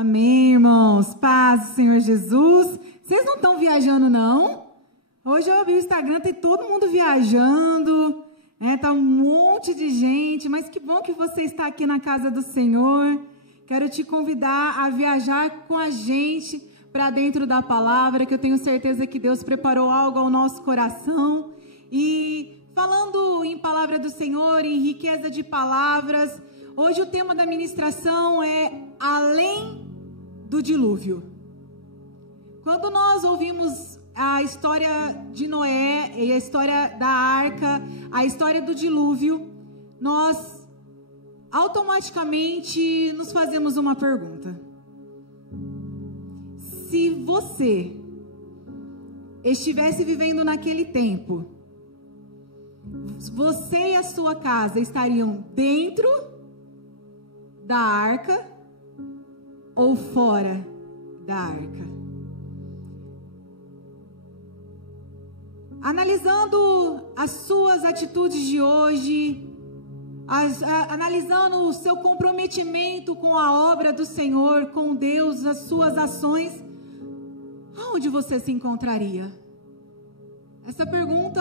Amém, irmãos. Paz do Senhor Jesus. Vocês não estão viajando, não? Hoje eu vi o Instagram, tem todo mundo viajando, tá um monte de gente, mas que bom que você está aqui na casa do Senhor. Quero te convidar a viajar com a gente para dentro da palavra, que eu tenho certeza que Deus preparou algo ao nosso coração. E falando em palavra do Senhor, em riqueza de palavras, hoje o tema da ministração é Além do Dilúvio. Quando nós ouvimos a história de Noé e a história da arca, a história do dilúvio, nós automaticamente nos fazemos uma pergunta. Se você estivesse vivendo naquele tempo, você e a sua casa estariam dentro da arca ou fora da arca? Analisando as suas atitudes de hoje, analisando o seu comprometimento com a obra do Senhor, com Deus, as suas ações, aonde você se encontraria? Essa pergunta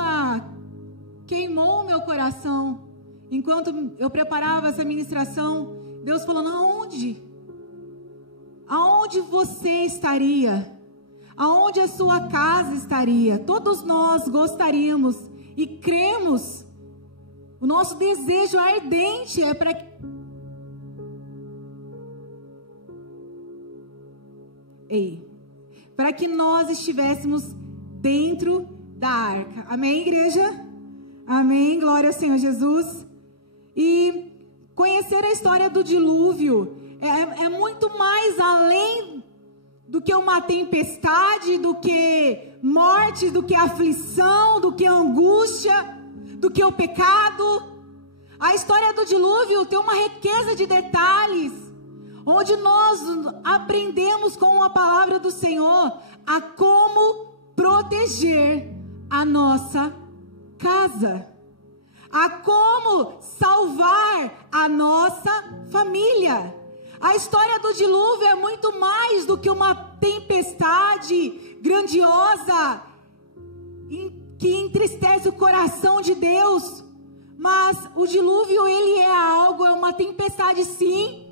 queimou meu coração. Enquanto eu preparava essa ministração, Deus falando, aonde? Aonde você estaria? Aonde a sua casa estaria? Todos nós gostaríamos e cremos, o nosso desejo ardente é para que nós estivéssemos dentro da arca. Amém, igreja? Amém, glória ao Senhor Jesus. E conhecer a história do dilúvio é muito mais além do que uma tempestade, do que morte, do que aflição, do que angústia, do que o pecado. A história do dilúvio tem uma riqueza de detalhes, onde nós aprendemos com a palavra do Senhor a como proteger a nossa casa, a como salvar a nossa família. A história do dilúvio é muito mais do que uma tempestade grandiosa que entristece o coração de Deus. Mas o dilúvio, ele é algo, é uma tempestade sim,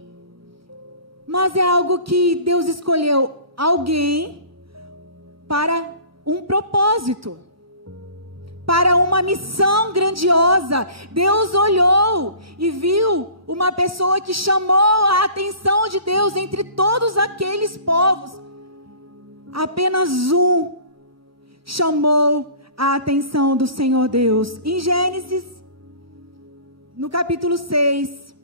mas é algo que Deus escolheu alguém para um propósito, para uma missão grandiosa. Deus olhou e viu uma pessoa que chamou a atenção de Deus entre todos aqueles povos. Apenas um chamou a atenção do Senhor Deus. Em Gênesis, no capítulo 6,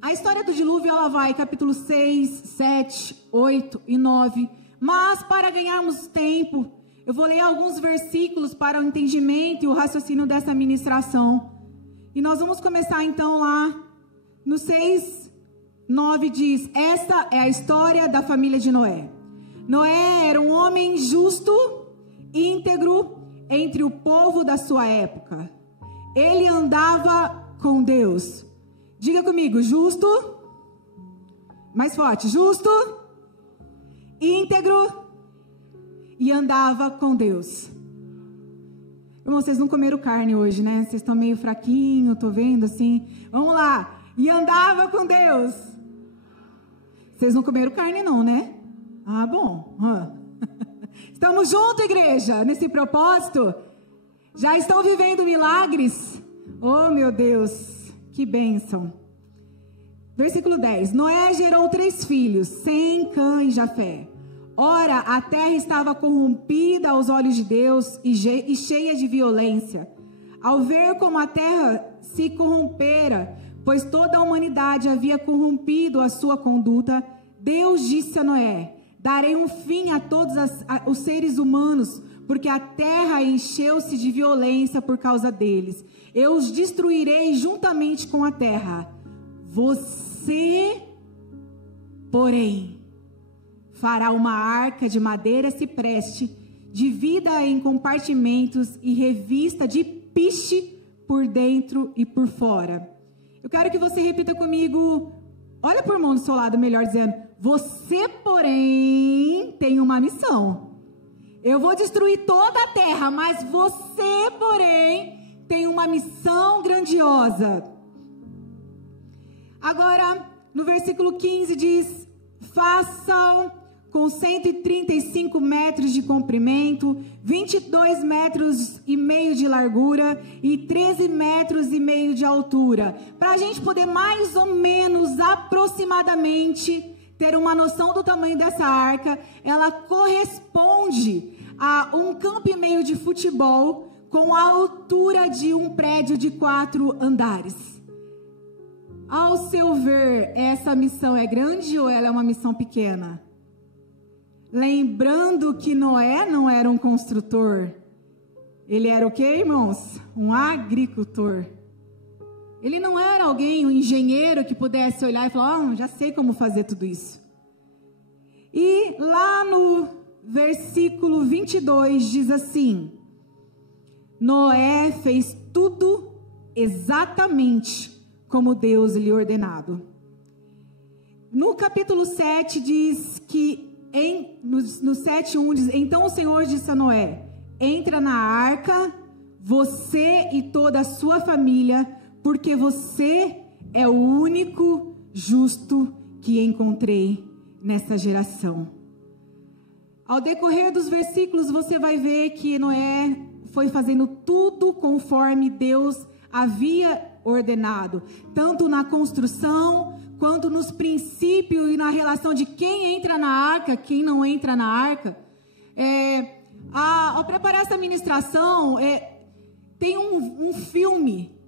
a história do dilúvio, ela vai capítulo 6, 7, 8 e 9. Mas para ganharmos tempo, eu vou ler alguns versículos para o entendimento e o raciocínio dessa ministração. E nós vamos começar então lá no 6, 9 diz: esta é a história da família de Noé. Noé era um homem justo, íntegro entre o povo da sua época. Ele andava com Deus. Diga comigo, justo. Mais forte, justo, íntegro e andava com Deus. Irmão, vocês não comeram carne hoje, né? Vocês estão meio fraquinhos, tô vendo assim. Vamos lá. E andava com Deus. Vocês não comeram carne não, né? Ah, bom. Estamos juntos, igreja, nesse propósito. Já estão vivendo milagres? Oh, meu Deus, que bênção. Versículo 10. Noé gerou 3 filhos, Sem, Cã e Jafé. Ora, a terra estava corrompida aos olhos de Deus e cheia de violência. Ao ver como a terra se corrompera, pois toda a humanidade havia corrompido a sua conduta, Deus disse a Noé: darei um fim a todos os seres humanos, porque a terra encheu-se de violência por causa deles. Eu os destruirei juntamente com a terra. Você, porém, fará uma arca de madeira cipreste, dividida em compartimentos e revista de piche por dentro e por fora. Eu quero que você repita comigo Olha por mão do seu lado, melhor dizendo, você, porém, tem uma missão. Eu vou destruir toda a terra, mas você, porém, tem uma missão grandiosa. Agora, no versículo 15 diz, façam com 135 metros de comprimento, 22 metros e meio de largura e 13 metros e meio de altura. Para a gente poder mais ou menos, aproximadamente, ter uma noção do tamanho dessa arca, ela corresponde a um campo e meio de futebol com a altura de um prédio de 4 andares. Ao seu ver, essa missão é grande ou ela é uma missão pequena? Lembrando que Noé não era um construtor. Ele era o quê, irmãos? Um agricultor. Ele não era alguém, um engenheiro que pudesse olhar e falar, já sei como fazer tudo isso. E lá no versículo 22 diz assim, Noé fez tudo exatamente como Deus lhe ordenado. No capítulo 7 diz que, no 7:1 diz, então o Senhor disse a Noé, entra na arca, você e toda a sua família, porque você é o único justo que encontrei nessa geração. Ao decorrer dos versículos, você vai ver que Noé foi fazendo tudo conforme Deus havia ordenado, tanto na construção, quanto nos princípios e na relação de quem entra na arca, quem não entra na arca. Ao preparar essa ministração, tem um filme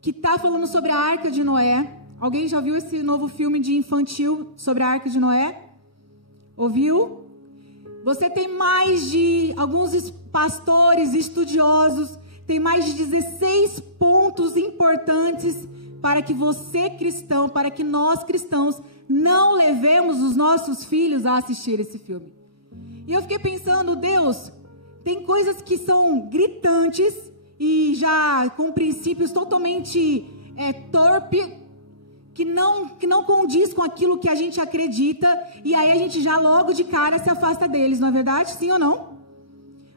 que está falando sobre a Arca de Noé. Alguém já viu esse novo filme de infantil sobre a Arca de Noé? Ouviu? Você tem mais de, alguns pastores, estudiosos, tem mais de 16 pontos importantes para que você cristão, para que nós cristãos não levemos os nossos filhos a assistir esse filme. E eu fiquei pensando, Deus, tem coisas que são gritantes e já com princípios totalmente torpe, que não condiz com aquilo que a gente acredita, e aí a gente já logo de cara se afasta deles, não é verdade? Sim ou não?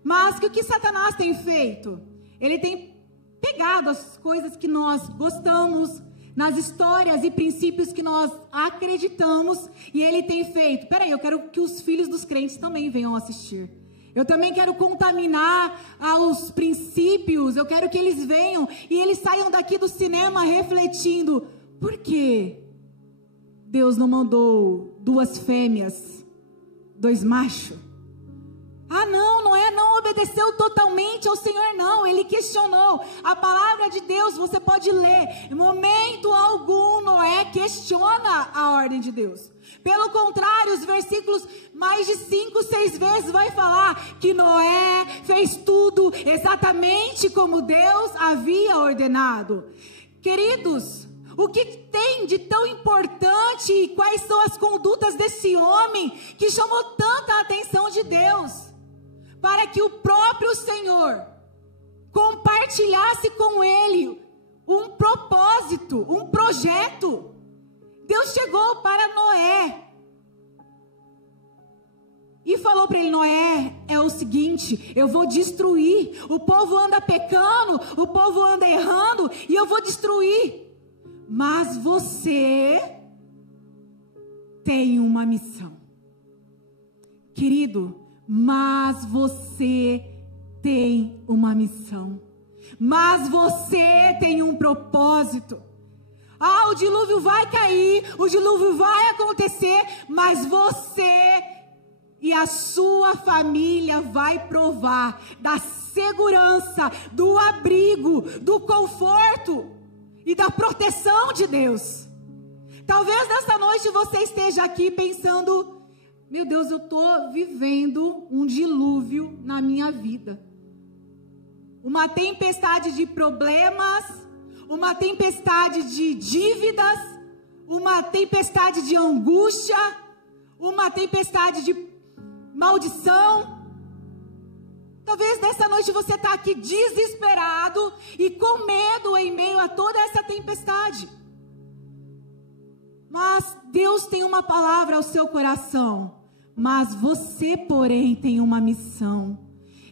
Mas que o que Satanás tem feito? Ele tem pegado as coisas que nós gostamos, nas histórias e princípios que nós acreditamos, e ele tem feito, peraí, eu quero que os filhos dos crentes também venham assistir. Eu também quero contaminar os princípios, eu quero que eles venham e eles saiam daqui do cinema refletindo, por que Deus não mandou 2 fêmeas, 2 machos? Noé não obedeceu totalmente ao Senhor, não. Ele questionou. A palavra de Deus, você pode ler. Em momento algum, Noé questiona a ordem de Deus. Pelo contrário, os versículos mais de 5, 6 vezes vai falar que Noé fez tudo exatamente como Deus havia ordenado. Queridos, o que tem de tão importante e quais são as condutas desse homem que chamou tanta atenção de Deus? Para que o próprio Senhor compartilhasse com ele um propósito, um projeto. Deus chegou para Noé e falou para ele, Noé, é o seguinte, eu vou destruir, o povo anda pecando, o povo anda errando, e eu vou destruir, mas você tem uma missão. Querido, mas você tem uma missão. Mas você tem um propósito. O dilúvio vai cair, o dilúvio vai acontecer, mas você e a sua família vai provar da segurança, do abrigo, do conforto e da proteção de Deus. Talvez nesta noite você esteja aqui pensando, meu Deus, eu estou vivendo um dilúvio na minha vida. Uma tempestade de problemas, uma tempestade de dívidas, uma tempestade de angústia, uma tempestade de maldição. Talvez nessa noite você está aqui desesperado e com medo em meio a toda essa tempestade. Mas Deus tem uma palavra ao seu coração. Mas você, porém, tem uma missão.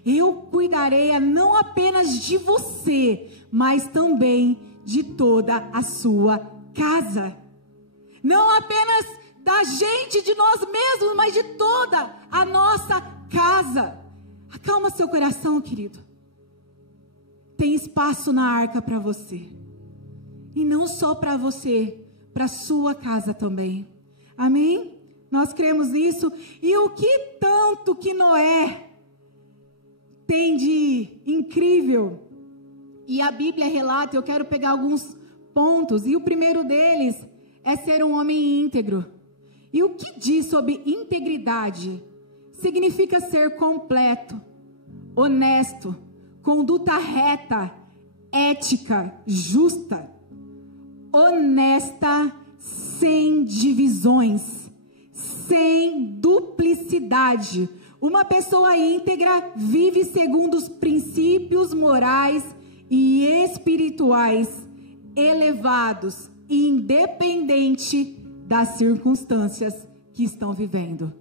Eu cuidarei não apenas de você, mas também de toda a sua casa. Não apenas da gente, de nós mesmos, mas de toda a nossa casa. Acalma seu coração, querido. Tem espaço na arca para você. E não só para você, para sua casa também. Amém? Nós cremos nisso. E o que tanto que Noé tem de incrível? E a Bíblia relata, eu quero pegar alguns pontos. E o primeiro deles é ser um homem íntegro. E o que diz sobre integridade? Significa ser completo, honesto, conduta reta, ética, justa, honesta, sem divisões, sem duplicidade. Uma pessoa íntegra vive segundo os princípios morais e espirituais elevados, independente das circunstâncias que estão vivendo.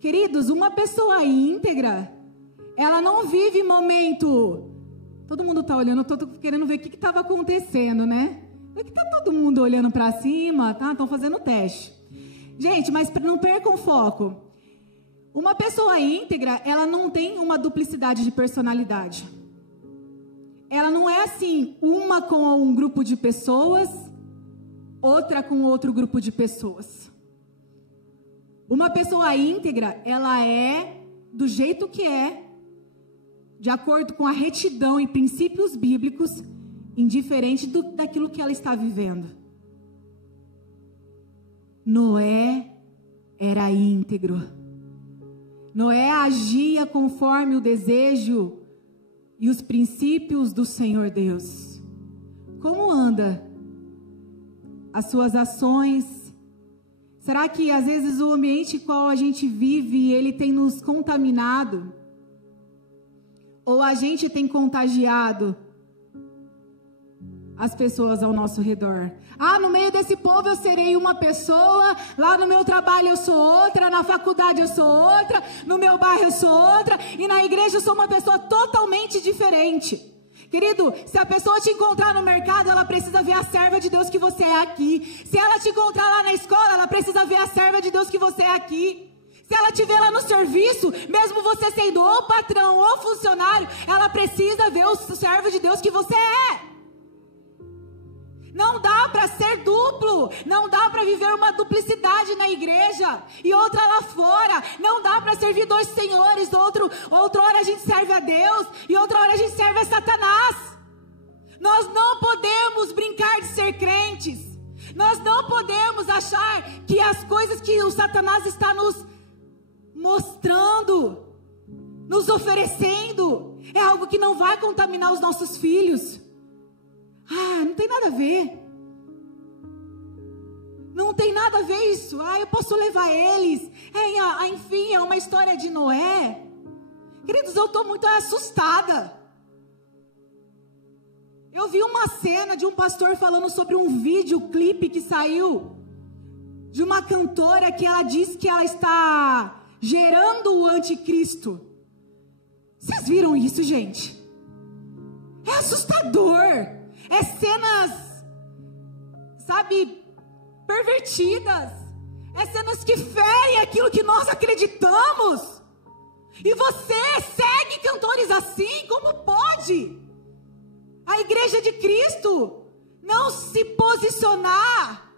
Queridos, uma pessoa íntegra, ela não vive momento... Todo mundo está olhando, eu estou querendo ver o que estava acontecendo, né? É que está todo mundo olhando para cima, tá? Estão fazendo teste. Gente, mas não percam o foco. Uma pessoa íntegra, ela não tem uma duplicidade de personalidade. Ela não é assim, uma com um grupo de pessoas, outra com outro grupo de pessoas. Uma pessoa íntegra, ela é do jeito que é, de acordo com a retidão e princípios bíblicos, indiferente daquilo que ela está vivendo. Noé era íntegro. Noé agia conforme o desejo e os princípios do Senhor Deus. Como anda as suas ações? Será que às vezes o ambiente qual a gente vive, ele tem nos contaminado? Ou a gente tem contagiado as pessoas ao nosso redor? Ah, no meio desse povo eu serei uma pessoa, lá no meu trabalho eu sou outra, na faculdade eu sou outra, no meu bairro eu sou outra, e na igreja eu sou uma pessoa totalmente diferente. Querido, se a pessoa te encontrar no mercado, ela precisa ver a serva de Deus que você é aqui. Se ela te encontrar lá na escola, ela precisa ver a serva de Deus que você é aqui. Se ela te ver lá no serviço, mesmo você sendo ou patrão ou funcionário, ela precisa ver o servo de Deus que você é. Não dá para ser duplo, não dá para viver uma duplicidade na igreja e outra lá fora. Não dá para servir dois senhores, outra hora a gente serve a Deus e outra hora a gente serve a Satanás. Nós não podemos brincar de ser crentes. Nós não podemos achar que as coisas que o Satanás está nos mostrando, nos oferecendo, é algo que não vai contaminar os nossos filhos. Ah, não tem nada a ver. Não tem nada a ver isso. Ah, eu posso levar eles. Enfim, é uma história de Noé. Queridos, eu estou muito assustada. Eu vi uma cena de um pastor falando sobre um videoclipe que saiu de uma cantora que ela diz que ela está gerando o anticristo. Vocês viram isso, gente? É assustador. É cenas, sabe, pervertidas. É cenas que ferem aquilo que nós acreditamos. E você segue cantores assim? Como pode? A igreja de Cristo não se posicionar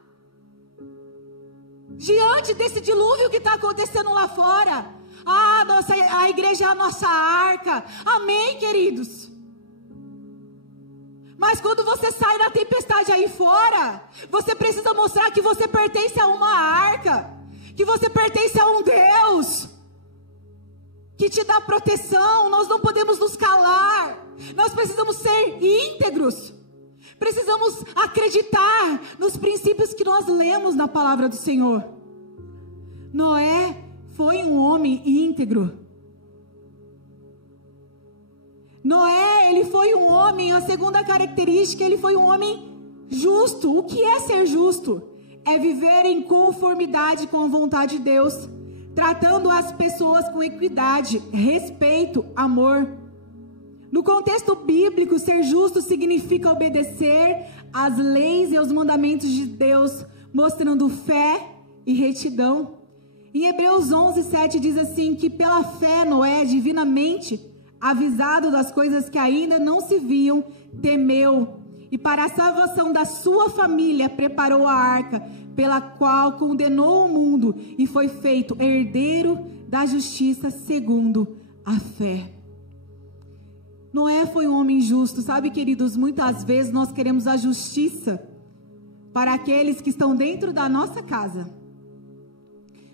diante desse dilúvio que está acontecendo lá fora. Ah, a igreja é a nossa arca. Amém, queridos? Mas quando você sai na tempestade aí fora, você precisa mostrar que você pertence a uma arca, que você pertence a um Deus que te dá proteção. Nós não podemos nos calar. Nós precisamos ser íntegros. Precisamos acreditar nos princípios que nós lemos na palavra do Senhor. Noé foi um homem íntegro. Noé, ele foi um homem, a segunda característica, ele foi um homem justo. O que é ser justo? é viver em conformidade com a vontade de Deus, tratando as pessoas com equidade, respeito, amor. No contexto bíblico, ser justo significa obedecer às leis e aos mandamentos de Deus, mostrando fé e retidão. Em Hebreus 11:7 diz assim, que pela fé Noé, divinamente avisado das coisas que ainda não se viam, temeu, e para a salvação da sua família preparou a arca, pela qual condenou o mundo e foi feito herdeiro da justiça segundo a fé. Noé foi um homem justo. Sabe, queridos, muitas vezes nós queremos a justiça para aqueles que estão dentro da nossa casa.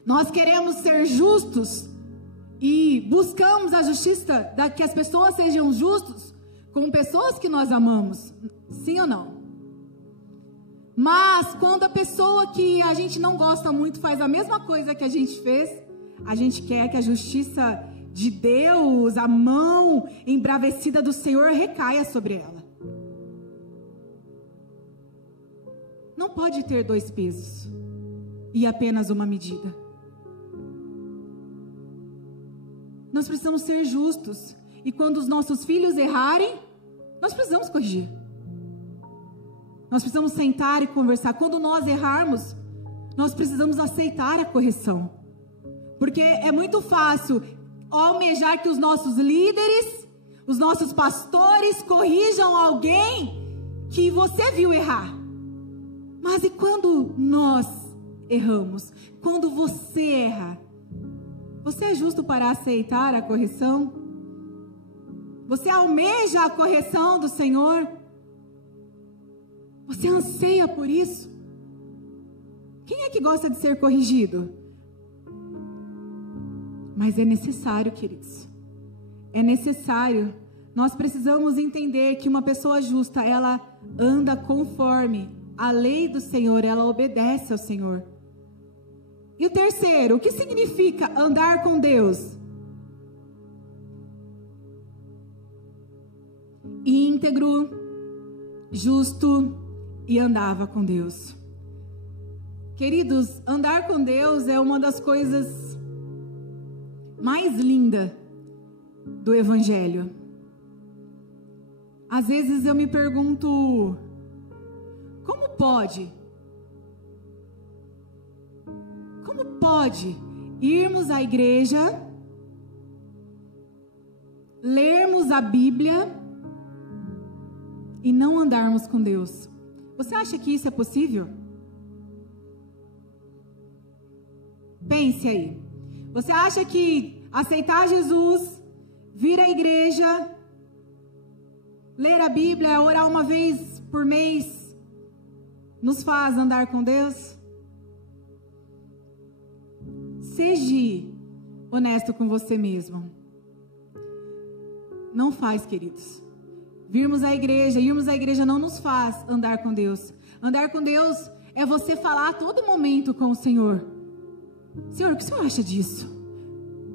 Nós queremos ser justos e buscamos a justiça, que as pessoas sejam justas com pessoas que nós amamos. Sim ou não? Mas quando a pessoa que a gente não gosta muito faz a mesma coisa que a gente fez, a gente quer que a justiça de Deus, a mão embravecida do Senhor, recaia sobre ela. Não pode ter dois pesos e apenas uma medida. Nós precisamos ser justos. E quando os nossos filhos errarem, nós precisamos corrigir. Nós precisamos sentar e conversar. Quando nós errarmos, nós precisamos aceitar a correção. Porque é muito fácil almejar que os nossos líderes, os nossos pastores corrijam alguém que você viu errar. Mas e quando nós erramos? Quando você erra? Você é justo para aceitar a correção? Você almeja a correção do Senhor? Você anseia por isso? Quem é que gosta de ser corrigido? Mas é necessário, queridos. É necessário. Nós precisamos entender que uma pessoa justa, ela anda conforme a lei do Senhor, ela obedece ao Senhor. E o terceiro, o que significa andar com Deus? Íntegro, justo e andava com Deus. Queridos, andar com Deus é uma das coisas mais lindas do Evangelho. Às vezes eu me pergunto, como pode irmos à igreja, lermos a Bíblia e não andarmos com Deus? Você acha que isso é possível? Pense aí. Você acha que aceitar Jesus, vir à igreja, ler a Bíblia, orar uma vez por mês, nos faz andar com Deus? Seja honesto com você mesmo. Não faz, queridos. Irmos à igreja não nos faz andar com Deus. Andar com Deus é você falar a todo momento com o Senhor. Senhor, o que o Senhor acha disso?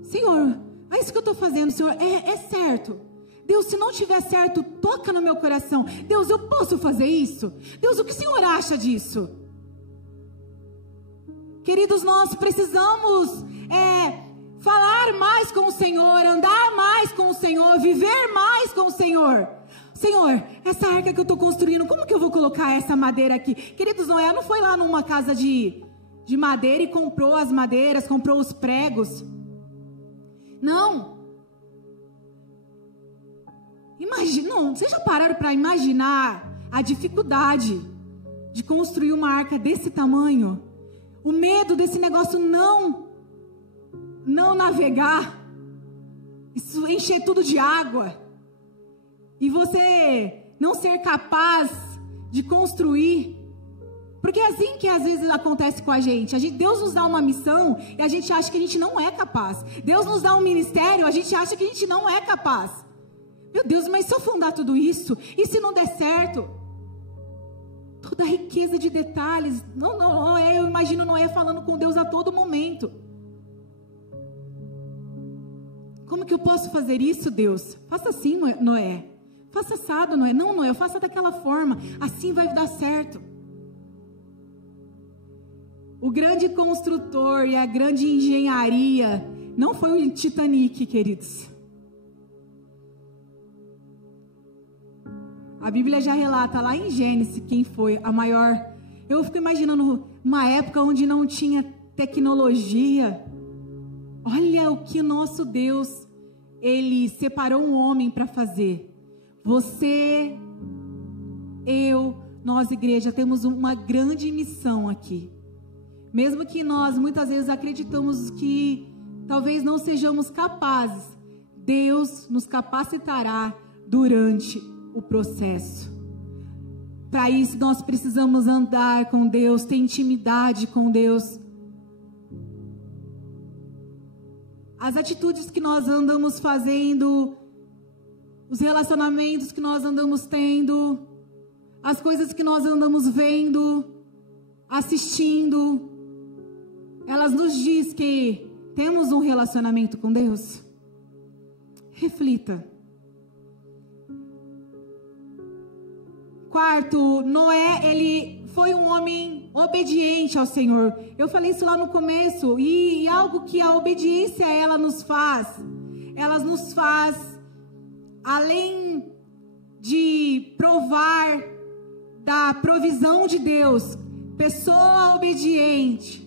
Senhor, é isso que eu estou fazendo, Senhor, é certo. Deus, se não tiver certo, toca no meu coração. Deus, eu posso fazer isso? Deus, o que o Senhor acha disso? Queridos, nós precisamos falar mais com o Senhor, andar mais com o Senhor, viver mais com o Senhor. Senhor, essa arca que eu estou construindo, como que eu vou colocar essa madeira aqui? Queridos, Noé não foi lá numa casa de madeira e comprou as madeiras, comprou os pregos. Não. Não, vocês já pararam para imaginar a dificuldade de construir uma arca desse tamanho? O medo desse negócio não navegar, isso encher tudo de água, e você não ser capaz de construir. Porque é assim que às vezes acontece com a gente. Deus nos dá uma missão e a gente acha que a gente não é capaz. Deus nos dá um ministério, a gente acha que a gente não é capaz. Meu Deus, mas se eu fundar tudo isso, e se não der certo? Toda a riqueza de detalhes. Não, eu imagino Noé falando com Deus a todo momento. Como que eu posso fazer isso, Deus? Faça assim, Noé. Faça assado, Noé. Não, Noé, eu faça daquela forma. Assim vai dar certo. O grande construtor e a grande engenharia não foi o Titanic, queridos. A Bíblia já relata lá em Gênesis quem foi a maior. Eu fico imaginando uma época onde não tinha tecnologia. Olha o que nosso Deus, Ele separou um homem para fazer. Você, eu, nós, igreja, temos uma grande missão aqui. Mesmo que nós muitas vezes acreditamos que talvez não sejamos capazes, Deus nos capacitará durante o processo. Para isso nós precisamos andar com Deus, ter intimidade com Deus. As atitudes que nós andamos fazendo, os relacionamentos que nós andamos tendo, as coisas que nós andamos vendo, assistindo, elas nos diz que temos um relacionamento com Deus? Reflita. Quarto, Noé, ele foi um homem obediente ao Senhor. Eu falei isso lá no começo. E algo que a obediência, ela nos faz, além de provar da provisão de Deus, pessoa obediente,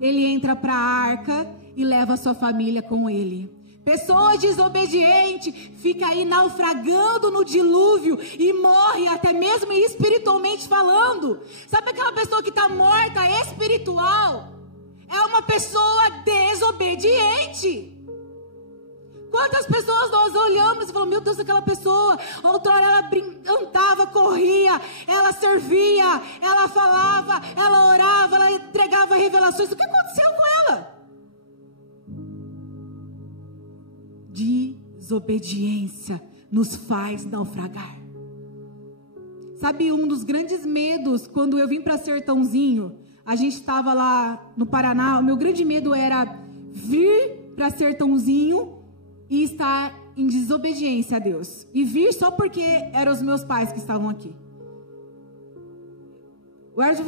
ele entra para a arca e leva a sua família com ele. Pessoa desobediente fica aí naufragando no dilúvio e morre, até mesmo espiritualmente falando. Sabe aquela pessoa que está morta espiritual? É uma pessoa desobediente. Quantas pessoas nós olhamos e falamos, meu Deus, aquela pessoa, outrora ela andava, corria, ela servia, ela falava, ela orava, ela entregava revelações. O que aconteceu com ela? Desobediência nos faz naufragar. Sabe, um dos grandes medos, quando eu vim para Sertãozinho, a gente estava lá no Paraná, o meu grande medo era vir para Sertãozinho e estar em desobediência a Deus. E vir só porque eram os meus pais que estavam aqui. O Erdo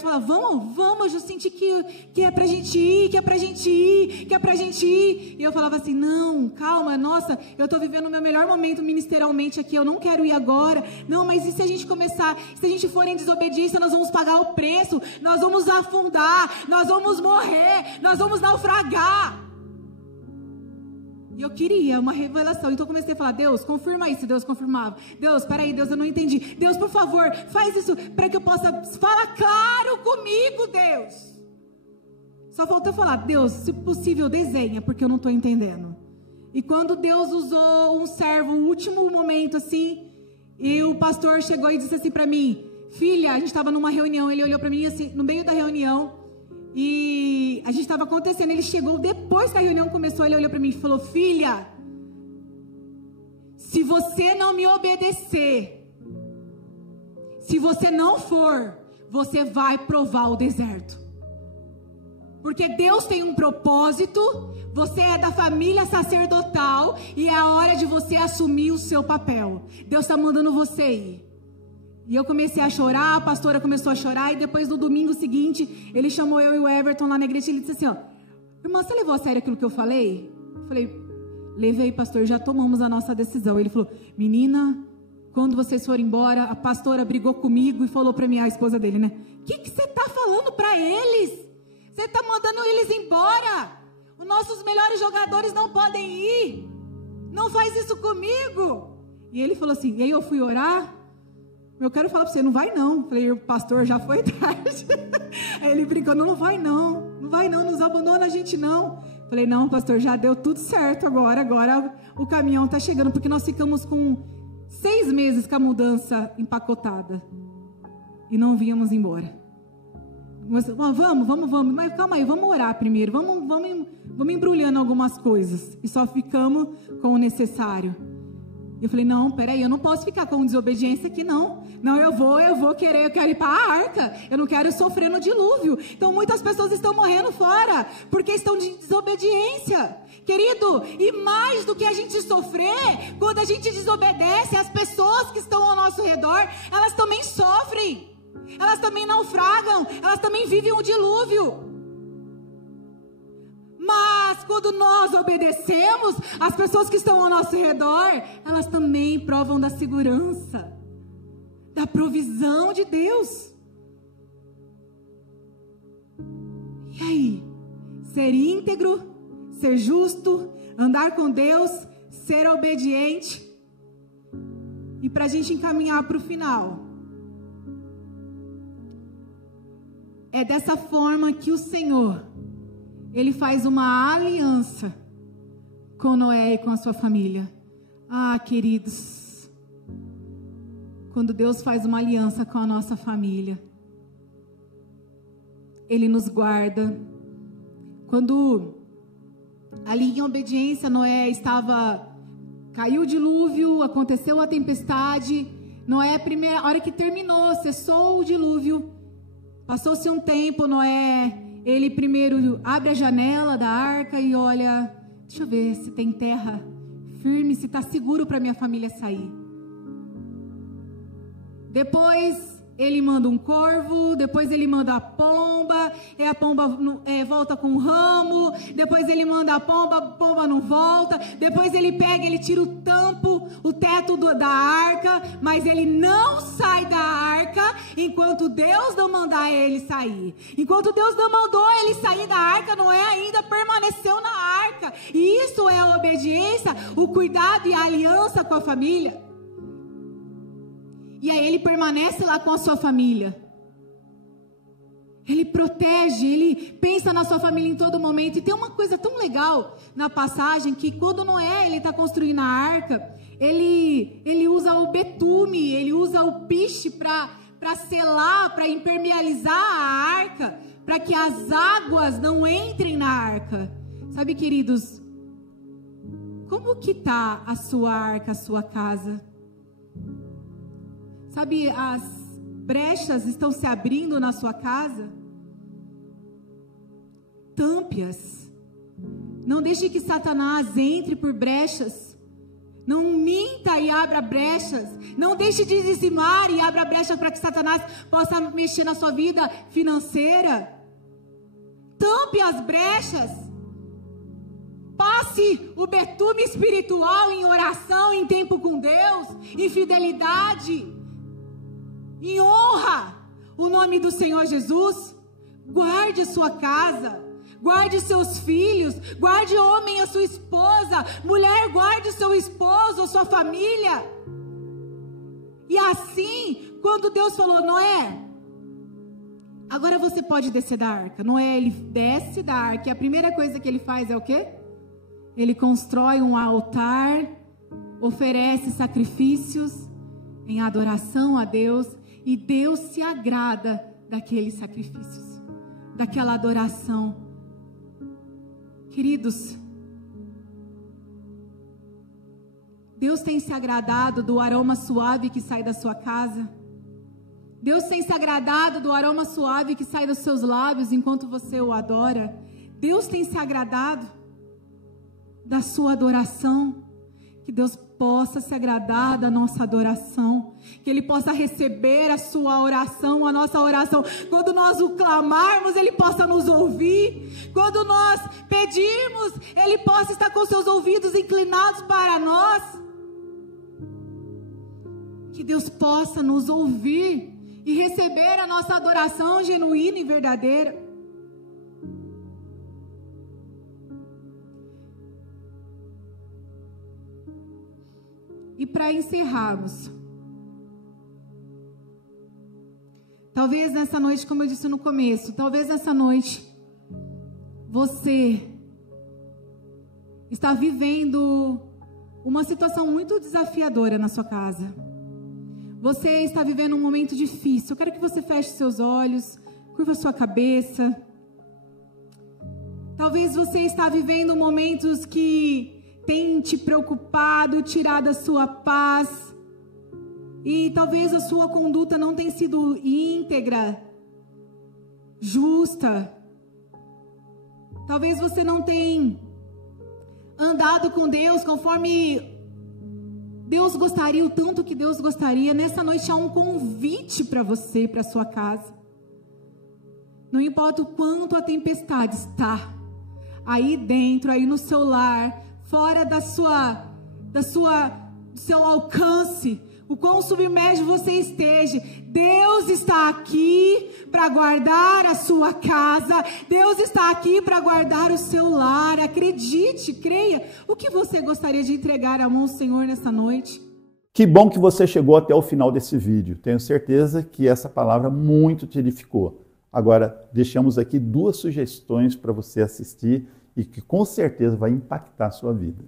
falava, vamos, eu senti que é pra gente ir, que é pra gente ir. E eu falava assim, não, calma, nossa, eu tô vivendo o meu melhor momento ministerialmente aqui, eu não quero ir agora. Não, mas e se a gente começar, se a gente for em desobediência, nós vamos pagar o preço, nós vamos afundar, nós vamos morrer, nós vamos naufragar. E eu queria uma revelação, então eu comecei a falar, Deus, confirma isso. Deus confirmava. Deus, peraí, Deus, eu não entendi. Deus, por favor, faz isso para que eu possa... Fala claro comigo, Deus. Só faltou falar, Deus, se possível, desenha, porque eu não estou entendendo. E quando Deus usou um servo, no último momento, assim, e o pastor chegou e disse assim para mim, filha, a gente estava numa reunião, ele olhou para mim assim, no meio da reunião, e a gente estava acontecendo, ele chegou depois que a reunião começou, ele olhou para mim e falou, filha, se você não me obedecer, se você não for, você vai provar o deserto, porque Deus tem um propósito, você é da família sacerdotal e é a hora de você assumir o seu papel. Deus está mandando você ir. E eu comecei a chorar, a pastora começou a chorar, e depois no domingo seguinte, ele chamou eu e o Everton lá na igreja, e ele disse assim, ó, irmã, você levou a sério aquilo que eu falei? Eu falei, levei, pastor, já tomamos a nossa decisão. Ele falou, menina, quando vocês forem embora, a pastora brigou comigo e falou pra mim, a esposa dele, né, o que você tá falando pra eles? Você tá mandando eles embora? Os nossos melhores jogadores não podem ir, não faz isso comigo. E ele falou assim, e aí eu fui orar, eu quero falar para você, não vai não. Falei, o pastor já foi tarde. Aí ele brincou, não vai não, nos abandona a gente não. Falei, não, pastor, já deu tudo certo agora o caminhão está chegando, porque nós ficamos com 6 meses com a mudança empacotada e não vínhamos embora. Mas, vamos, mas calma aí, vamos orar primeiro, vamos embrulhando algumas coisas e só ficamos com o necessário. Eu falei, não, peraí, eu não posso ficar com desobediência aqui, não. Não, eu quero ir para a arca. Eu não quero sofrer no dilúvio. Então, muitas pessoas estão morrendo fora, porque estão de desobediência. Querido, e mais do que a gente sofrer, quando a gente desobedece, as pessoas que estão ao nosso redor, elas também sofrem. Elas também naufragam, elas também vivem o dilúvio. Mas quando nós obedecemos, as pessoas que estão ao nosso redor, elas também provam da segurança, da provisão de Deus. E aí? Ser íntegro, ser justo, andar com Deus, ser obediente. E para a gente encaminhar para o final, é dessa forma que o Senhor, Ele faz uma aliança com Noé e com a sua família. Ah, queridos, quando Deus faz uma aliança com a nossa família, Ele nos guarda. Quando ali em obediência Noé caiu o dilúvio, aconteceu a tempestade, Noé, a hora que terminou, cessou o dilúvio, passou-se um tempo, Noé, ele primeiro abre a janela da arca e olha, deixa eu ver se tem terra firme, se está seguro para minha família sair. Depois ele manda um corvo, depois ele manda a pomba, e a pomba volta com um ramo, depois ele manda a pomba não volta, depois ele tira o teto da arca, mas ele não sai da arca enquanto Deus não mandar ele sair. Enquanto Deus não mandou ele sair da arca, Noé ainda permaneceu na arca. E isso é a obediência, o cuidado e a aliança com a família. E aí ele permanece lá com a sua família. Ele protege, ele pensa na sua família em todo momento. E tem uma coisa tão legal na passagem, que quando Noé está construindo a arca, ele usa o betume, ele usa o piche para selar, para impermeabilizar a arca, para que as águas não entrem na arca. Sabe, queridos, como que está a sua arca, a sua casa? Sabe, as brechas estão se abrindo na sua casa? Tampe-as. Não deixe que Satanás entre por brechas. Não minta e abra brechas. Não deixe de dizimar e abra brechas para que Satanás possa mexer na sua vida financeira. Tampe as brechas. Passe o betume espiritual em oração, em tempo com Deus, em fidelidade, em honra o nome do Senhor Jesus. Guarde a sua casa, guarde seus filhos, guarde homem a sua esposa, mulher guarde seu esposo, a sua família. E assim, quando Deus falou, Noé, agora você pode descer da arca. Noé, ele desce da arca e a primeira coisa que ele faz é o quê? Ele constrói um altar, oferece sacrifícios em adoração a Deus. E Deus se agrada daqueles sacrifícios, daquela adoração. Queridos, Deus tem se agradado do aroma suave que sai da sua casa. Deus tem se agradado do aroma suave que sai dos seus lábios enquanto você o adora. Deus tem se agradado da sua adoração. Que Deus possa se agradar da nossa adoração, que Ele possa receber a sua oração, a nossa oração. Quando nós o clamarmos, Ele possa nos ouvir. Quando nós pedirmos, Ele possa estar com seus ouvidos inclinados para nós. Que Deus possa nos ouvir e receber a nossa adoração genuína e verdadeira. E para encerrarmos, talvez nessa noite, como eu disse no começo, talvez nessa noite você está vivendo uma situação muito desafiadora na sua casa. Você está vivendo um momento difícil. Eu quero que você feche seus olhos, curva sua cabeça. Talvez você está vivendo momentos que tem te preocupado, tirado a sua paz, e talvez a sua conduta não tenha sido íntegra, justa. Talvez você não tenha andado com Deus conforme Deus gostaria, o tanto que Deus gostaria. Nessa noite há um convite para você, para sua casa. Não importa o quanto a tempestade está aí dentro, aí no seu lar, fora do seu alcance, o quão submerso você esteja, Deus está aqui para guardar a sua casa, Deus está aqui para guardar o seu lar. Acredite, creia. O que você gostaria de entregar à mão do Senhor nessa noite? Que bom que você chegou até o final desse vídeo. Tenho certeza que essa palavra muito te edificou. Agora, deixamos aqui 2 sugestões para você assistir e que com certeza vai impactar a sua vida.